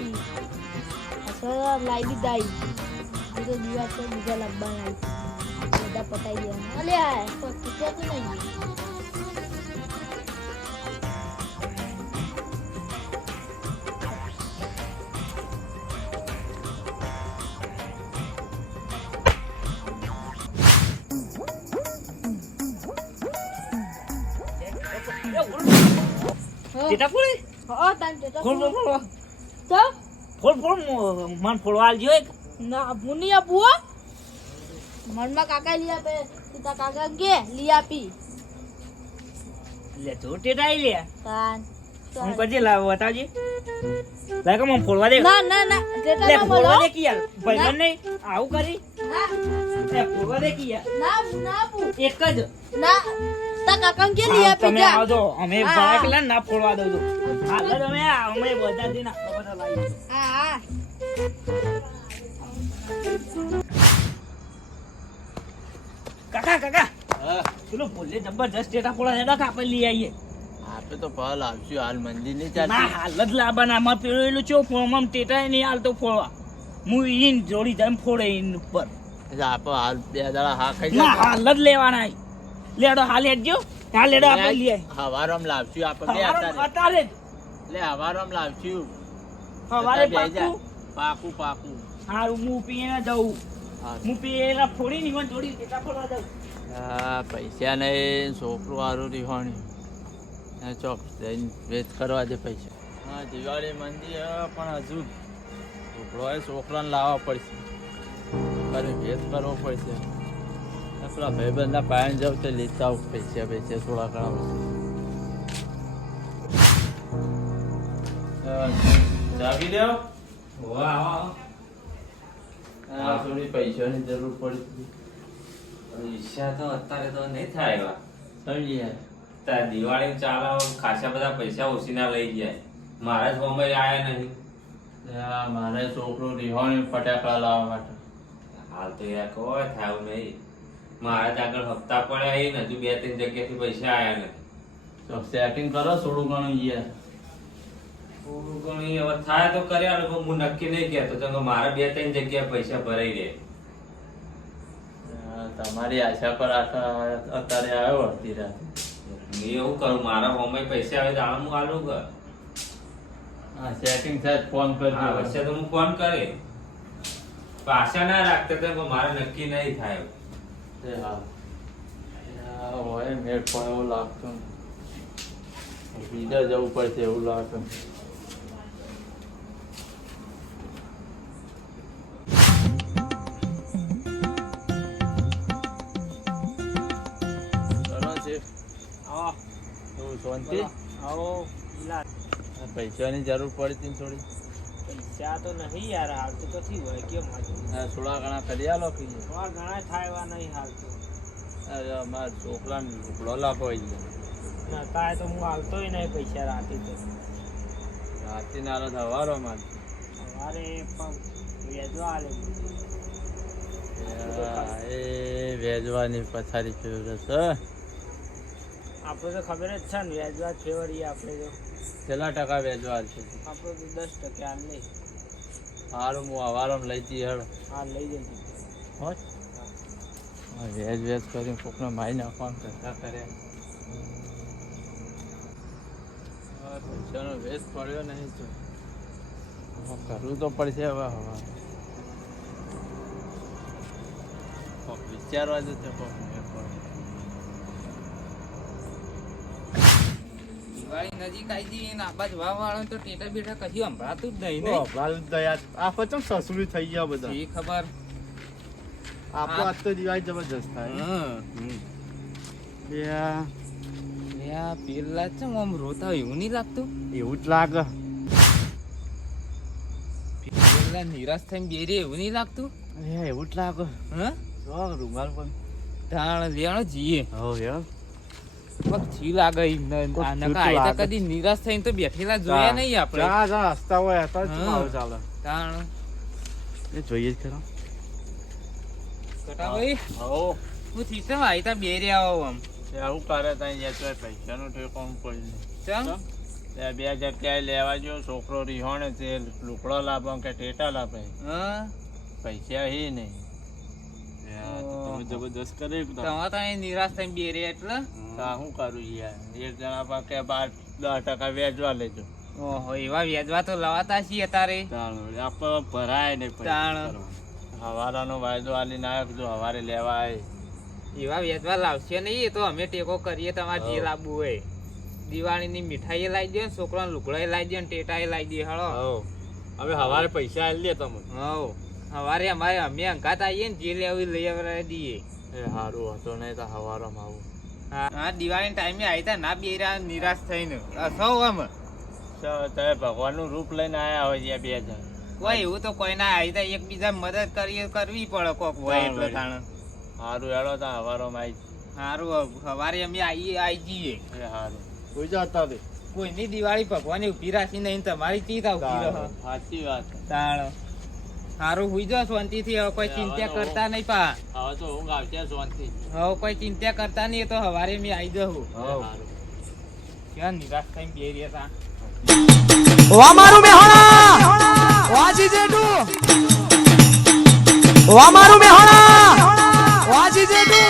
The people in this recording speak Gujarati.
હતી અસર લાવી દાઈ તો દિવસ તો બીજા લબ્બા લાવી બધા પટાઈ ગયા અલે આ પૂછ્યા તો નહીં ચેટા ફોડે હા તાન તો ફોડ તો ફોડ મન ફોડવા આલજો એક ના ભૂનિયા બુઆ મનમાં કાકા લઈ આપે તા કાકા કે લઈ આપી લે તો ટેટા લે તાન હું કજે લાવ બતાવજે લાગે મન ફોડવા દે ના ના ના જેટા લે ના ફોડવા મળો દે કે યાર ભાઈ નહીં આવું કરી ના લે ફોડવા દે કે યાર ના ના બુ એક જ ના તા કાકા કે લઈ આપી તમે જા આવજો અમે હા, બાઈક હા. લઈને ના ફોડવા દઉં છું હાલ તમે અમે બધા દિન બધા લાવી હા હા કાકા કાકા હા પેલો બોલે જબરજસ્ત ટેટા ફોડા છે કાકા આપણે લઈ આવીએ આપે તો ભાલ આવશું હાલ મંદિર ની ના ચાલતી હાલ જ લાવવાના માં પેલું ચો ફોડમાં ટેટા નહીં હાલતો ફોડવા હું ઈન જોડી જાય ફોડે ઈન ઉપર આપો હાલ બે દાડા હા ખાઈ ના જાય હાલ જ લેવાના લેડો હાલ હેડજો હાલ લેડો આપણે લઈ આવી હવારમ લાવશું આપણે બે અત્યારે અત્યારે લે હવારમ લાવશું સવારે અત્યારે બે પાકું જાય. પાકું પાકું હારું હું પીને જઉં હા. હું પીએલા ફોડી ની જોડી ટેટા ફોડવા જાઉં હા પૈસા નહીં છોકરું હારું રીહોણી ચોક જઈને વેચ કરવા દે પૈસા હા દિવાળી મંદિર પણ હજુ છોકરો છોકરાને લાવવા પડશે અને વેચ કરવો પડશે પેલા ભાઈબંધના પાયણ જાવ તો લેતા આવું પૈસા થોડા ઘણા જાગી દેવ વાહ હા થોડી પૈસાની જરૂર પડી પૈસા તો અત્યારે તો નહીં થાય એવા સમજી યાર તાર દિવાળી ચાલે ખાસા બધા પૈસા ઓછીના લઈ જાય મારા જ બોમ્બે આયા નહીં મારે છોકરું રિહોણી ફટાકડા લાવવા માટે હાલ તો યાર કોઈ થયું નહીં મારા જ આગળ હપ્તા પડ્યા એ ને હજુ 2-3 જગ્યાથી પૈસા આયા નથી તો સેટિંગ કરો થોડું ઘણું યાર થોડું ઘણું હવે થાય તો કર્યા ને પણ હું નક્કી નહીં કહેતો કેમ કે મારા 2-3 જગ્યાએ પૈસા ભરાઈ ગયા તમારી આશા પર અત્યારે આવ્યો અડધી રાત હું એવું કરું મારા બોમ્બે પૈસા આવે તો હું આલું કર હા સેટિંગ થાય ફોન કરજો આ વર્ષે તો હું ફોન કરે પાછા ના રાખતા તો મારે નક્કી નહીં થાય તે હા હોય મેળ પણ એવું લાગતું બીજા જવું પડશે એવું લાગતું શાંતિ આવો પૈસાની જરૂર પડતી થોડી પૈસા તો નહીં યાર હાલ તો કથી હોય કેમ થોડા ઘણા કરી આલો કે ઘણા થાય એવા નહીં હાલ તો અમારા છોકરાને લુગડો લાભો ના કાંઈ તો હું આવતોય નહીં પૈસા રાતે તો રાતે નારો હવારો મારે સવારે પણ વેચવા આલે એ વેચવાની પથારી ફેવરે છે આપણે તો ખબર જ છે ને વેચવા ફેવરીએ આપણે તો કેટલા ટકા વેચવા છે આપણે તો 10% હાલ નહીં સારું હું હવારમાં લઈ જઈએ હેડો હાલ લઈ જજો હોત વેચ વેચ કરીને કોકને મારી નાખવાનું ધંધા કર્યા પૈસાનો વેચ પડ્યો નહીં તો કરવું તો પડશે હવે વિચારવા જશે દિવાળી નજીક આવી જઈએ ને આબાજ વાળો તો ટેટા બેટા કશું સંભળાતું જ નહીં આ પચમ સસુરી થઈ ગયા બધા એ ખબર આપણો આજ તો દિવાળી જબરજસ્ત થાય પેલા ચમ આમ રોતા એવું નહીં લાગતું એવું જ લાગે પેલા નિરાશ થઈને બેરી એવું નહીં લાગતું એવું જ લાગે હા જો રૂમાલ પણ તાણ લેણો જઈએ હો યાર થી લાગે કદી નિરાશ થઈને તો બેઠેલા જોયા નહીં આપણે જા હસતા હોય હતા જ હા. ચાલે તાણ એ જોઈએ જ ખરા કટાભાઈ હો હું થીસમ આવી તા બેરી આવો આમ આવું કરે ત્યાં યાર પૈસાનો ઠેકાણું પડી ચમ ત્યાં બે જગ્યાએ લેવા જો છોકરો રીહોણે તે લુકડો લાભો કે ટેટા લાભે હા પૈસા હી નહીં તમે જબરજસ્ત કરે તમે તો અહીં નિરાશ થઈને બે રહ્યા એટલે તો આ શું કરું યાર એક જણા પાસે કે 10% વેચવા લેજો ઓહો એવા વ્યાજવા તો લવાતા છીએ તારે આપણે ભરાય નહીં તાણ. હવારાનો વાયદો આલી નાખજો હવારે લેવા આવે એવા વ્યાજવા લાવશે નહીં એ તો અમે ટેકો કરીએ તમારે જે લાવવું હોય દિવાળીની મીઠાઈ લાવી દે છોકરાને લુગડાએ લાવી દે ને ટેટાએ લાવી દે હળો હવે હવારે પૈસા આલી લે તમે હવ સવારે અમારે અમે અંગાત આવીએ ને જે લેવું લઈ આવવા દઈએ એ સારું હતો નહીં તો હવારમાં આવું હા દિવાળી ટાઈમે આવી તા ના બે રહ્યા નિરાશ થઈને સૌ આમ તમે ભગવાનનું રૂપ લઈને આવ્યા હોય છે બે જણ કોઈ એવું તો કોઈ ના આવી તા એકબીજા મદદ કરવી પડે કોક હોય એટલે તાણ સારું હેડો તો હવારમાં આવી સારું સવારે અમે આવી જઈએ એ સારું કોઈ જતા દે કોઈની દિવાળી ભગવાને ઉભી રાખી નહીં તમારી ચિંતા ઉભી રહે સાચી વાત તાણ સારું હુઈ જાઓ શાંતિથી હવે કોઈ ચિંતા કરતા નહીં પા હવે તો ઊંઘ આવશે શાંતિ હવે કોઈ ચિંતા કરતા નહીં તો સવારે મેં આવી જવું સારું ક્યાં નિરાશ થઈને બે રહ્યા તા વામારું મેહોણા વાજી જેટુ વામારું મેહોણા વાજી જેટુ